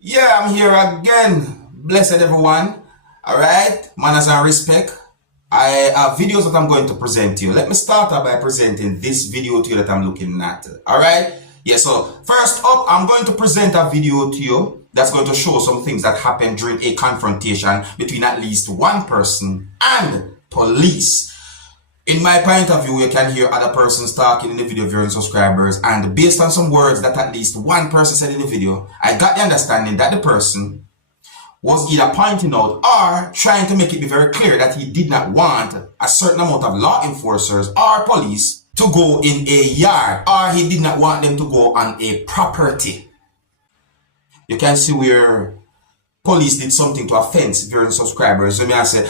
Yeah, I'm here again. Blessed everyone. Alright, manners and respect. I have videos that I'm going to present to you. Let me start out by presenting this video to you that I'm looking at. Alright? Yeah, so first up, I'm going to present a video to you that's going to show some things that happened during a confrontation between at least one person and police. In my point of view, you can hear other persons talking in the video, viewers and subscribers, and based on some words that at least one person said in the video, I got the understanding that the person was either pointing out or trying to make it be very clear that he did not want a certain amount of law enforcers or police to go in a yard, or he did not want them to go on a property. You can see where police did something to offense viewers and subscribers. So me I say,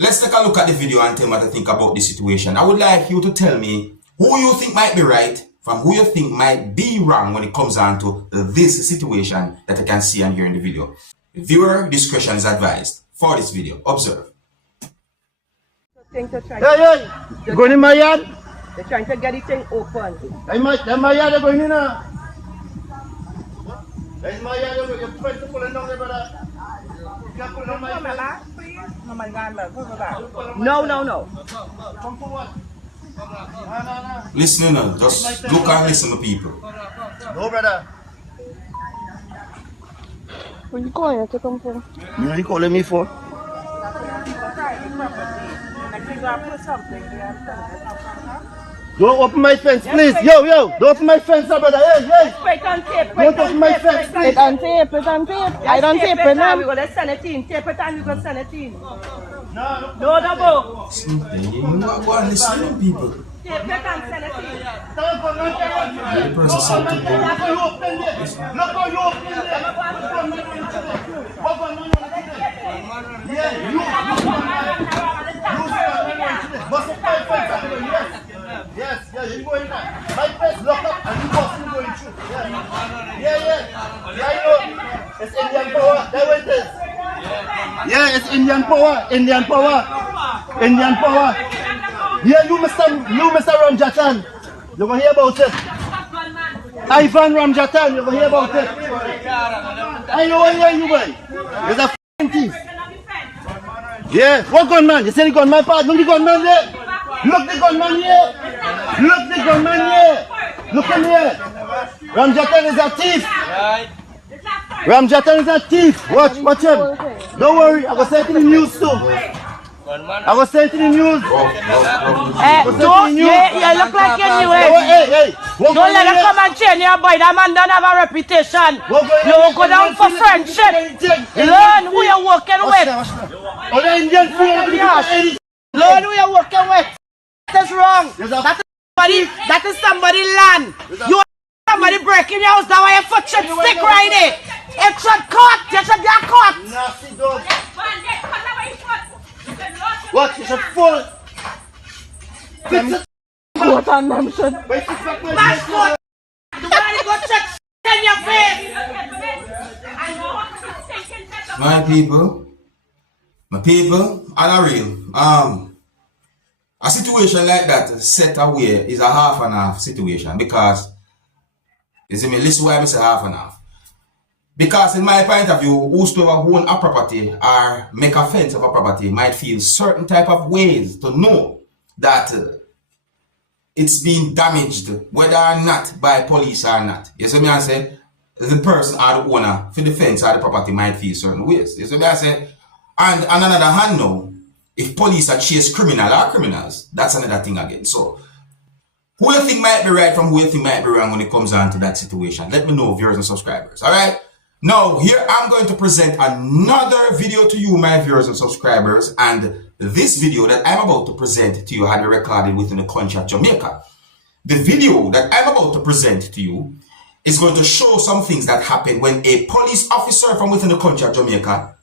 let's take a look at the video and tell me what I think about this situation. I would like you to tell me who you think might be right from who you think might be wrong when it comes down to this situation that I can see and hear in the video. Viewer discretion is advised for this video. Observe. Hey, going in my yard? They're trying to get it thing open. My yard, they're going in now. That's my yard, you're trying to pull it down there, brother. You can't pull it down my yard. No. Come forward. No. Listen, just look and listen to people. No, brother. Where you going to come from? You know you calling me for? Don't open my fence, please. Yo, don't open my fence, brother. Hey. Wait on tape. Don't open my fence, please. It on tape. I don't tape it now. We're going to send it in. Tape it and we're going to send it in. No. Double. You not go and listen to people. Tape it and send it in. The person said to go. Look how you open there. Yes, you go in there. My face locked up and you wasn't going through. Yeah, I know. It's Indian power. There it is. Yeah, it's Indian power. Yeah, you Mr. Ramjatan. You're going to hear about it. Ivan Ramjatan, you're going to hear about it. I know where you went. There's a f***ing thief. Yeah, what gunman? You say the gunman part? Look the gunman there. Look the gunman here. Look him here. Ramjatan is a thief. Ramjatan is a thief. Watch him. Don't worry, I was saying to the news too. I was saying to the news. You look like you knew it. Hey. Don't let them come and change your boy. That man don't have a reputation. You will go down for friendship. Learn who you're working with. Learn who you're working with. That is wrong. That is somebody land. You are somebody breaking your house. That's why your foot should stick right there. It should cut. You should get caught. What? It's a full. Coat on them should. That's what. The one you go check in your face. My people, and a real. A situation like that set away is a half and half situation because, you see me, listen why I say half and half. Because in my point of view, whosoever own a property or make a fence of a property might feel certain type of ways to know that it's been damaged, whether or not by police or not. You see me I say, the person or the owner for the fence or the property might feel certain ways. You see me I say, and on another hand now, if police are chase criminal or criminals, that's another thing again. So, who you think might be right from who you think might be wrong when it comes down to that situation? Let me know, viewers and subscribers. Alright? Now, here I'm going to present another video to you, my viewers and subscribers. And this video that I'm about to present to you had been recorded within the country of Jamaica. The video that I'm about to present to you is going to show some things that happened when a police officer from within the country of Jamaica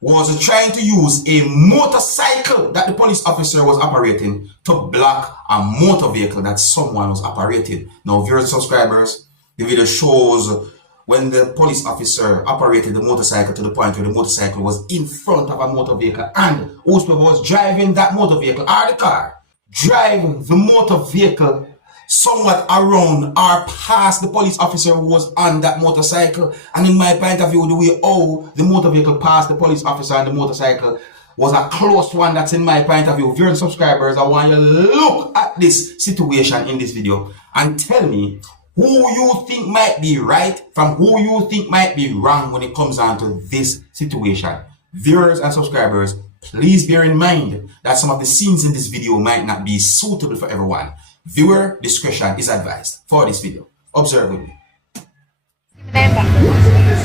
was trying to use a motorcycle that the police officer was operating to block a motor vehicle that someone was operating. Now, viewers and subscribers, the video shows when the police officer operated the motorcycle to the point where the motorcycle was in front of a motor vehicle and whoever was driving that motor vehicle or the car, drive the motor vehicle somewhat around or past the police officer who was on that motorcycle. And in my point of view, the way how the motor vehicle passed the police officer and the motorcycle was a close one. That's in my point of view. Viewers and subscribers, I want you to look at this situation in this video and tell me who you think might be right from who you think might be wrong when it comes down to this situation. Viewers and subscribers, please bear in mind that some of the scenes in this video might not be suitable for everyone. Viewer discretion is advised for this video. Observe with me.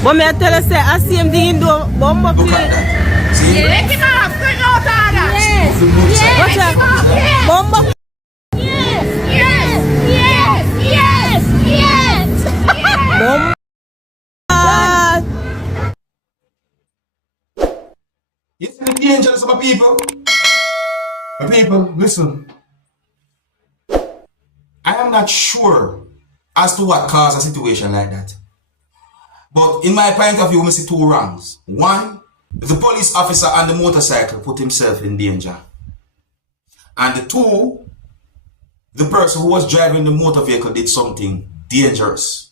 Mommy, I tell you, I see him doing bomb. Look at that. See? Let him off. Bring out that. Yes. Watch out. Bomb. Yes. Yes. Yes. Yes. Yes. Bomb. You see the dangers of my people? My people, listen. I am not sure as to what caused a situation like that. But in my point of view, I see two wrongs. One, the police officer on the motorcycle put himself in danger. And two, the person who was driving the motor vehicle did something dangerous.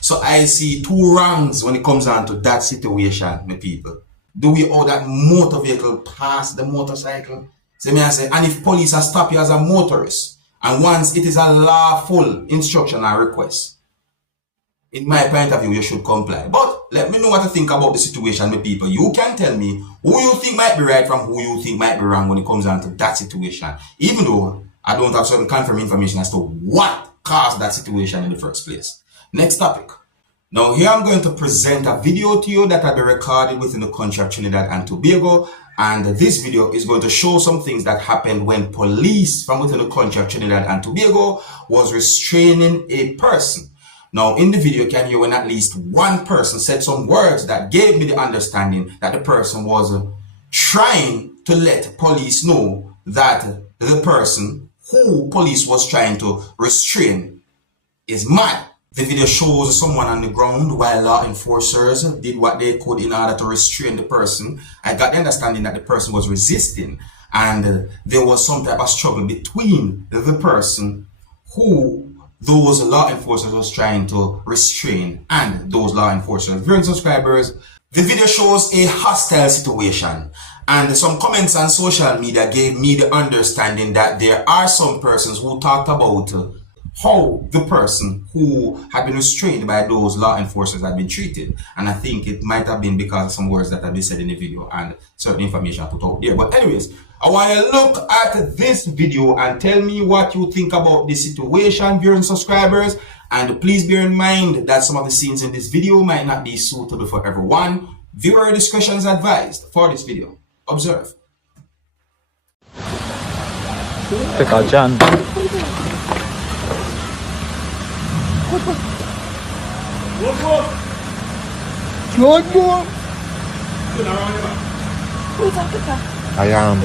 So I see two wrongs when it comes down to that situation, my people. Do we owe that motor vehicle past the motorcycle? So me I say, and if police are stop you as a motorist, and once it is a lawful instruction or request, in my point of view, you should comply. But let me know what you think about the situation with people. You can tell me who you think might be right from who you think might be wrong when it comes down to that situation. Even though I don't have certain confirmed information as to what caused that situation in the first place. Next topic. Now here I'm going to present a video to you that had been recorded within the country of Trinidad and Tobago. And this video is going to show some things that happened when police from within the country of Trinidad and Tobago was restraining a person. Now in the video you can hear when at least one person said some words that gave me the understanding that the person was trying to let police know that the person who police was trying to restrain is mad. The video shows someone on the ground while law enforcers did what they could in order to restrain the person. I got the understanding that the person was resisting and there was some type of struggle between the person who those law enforcers was trying to restrain and those law enforcers. Viewers and subscribers, the video shows a hostile situation and some comments on social media gave me the understanding that there are some persons who talked about how the person who had been restrained by those law enforcers had been treated. And I think it might have been because of some words that have been said in the video and certain information I put out there. But anyways, I want you to look at this video and tell me what you think about this situation, viewers and subscribers. And please bear in mind that some of the scenes in this video might not be suitable for everyone. Viewer discretion is advised for this video. Observe. Take a John. I am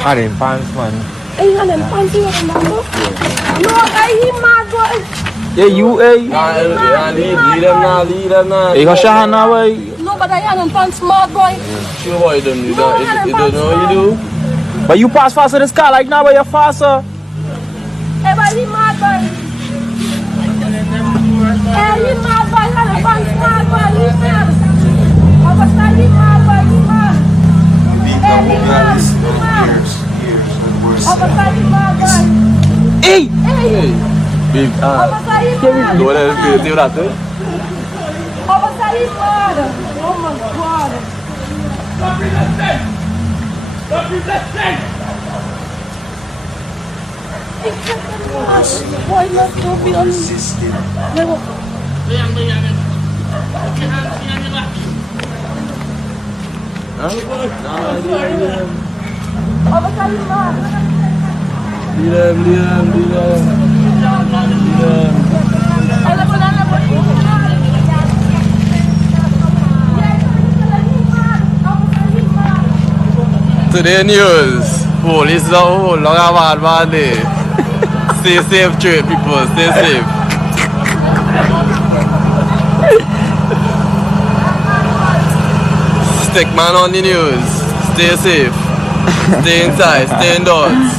having pants, man. Hey, and then fancy with a man. No, I mad boy. Yeah, you, lead them now. You got shot now, boy. No, but I am pants mad boy. Sure, boy, you don't know what you do. But you pass faster this car like now, but you're faster. Hey, but he mad boy. Hey, he mad boy. And pants mad boy. He mad. Overstand he mad boy. He mad. Hey, he mad. He mad. Overstand he mad boy. Hey! Hey! Big Overstand he mad. Don't let us do that, eh? Overstand he mad. Oh my God. Why not to be on? Today news, police are all long about bad day. Stay safe, trade people, stay safe. Stick man on the news, stay safe, stay inside, stay indoors.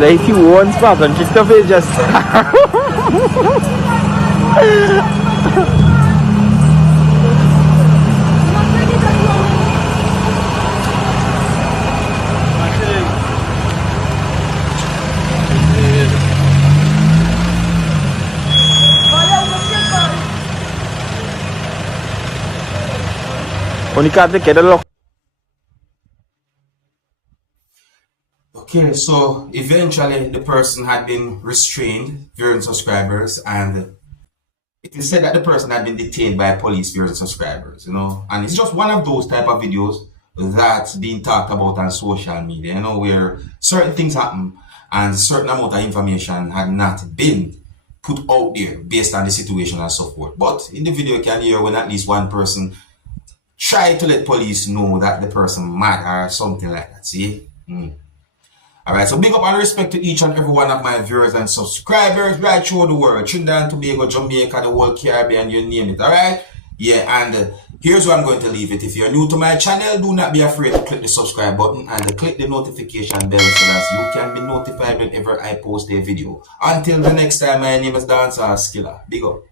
And if he wants back and Christopher is just Unicate queda loco. Okay, so eventually the person had been restrained, viewers and subscribers, and it is said that the person had been detained by police, viewers and subscribers, you know, and it's just one of those type of videos that's being talked about on social media, you know, where certain things happen and certain amount of information had not been put out there based on the situation and so forth. But in the video you can hear when at least one person tried to let police know that the person mad or something like that, see? Alright, so big up and respect to each and every one of my viewers and subscribers right through the world. Trinidad and Tobago, Jamaica, the whole Caribbean, you name it, alright? Yeah, and here's where I'm going to leave it. If you're new to my channel, do not be afraid to click the subscribe button and click the notification bell so that you can be notified whenever I post a video. Until the next time, my name is Dancehall Skilla. Big up.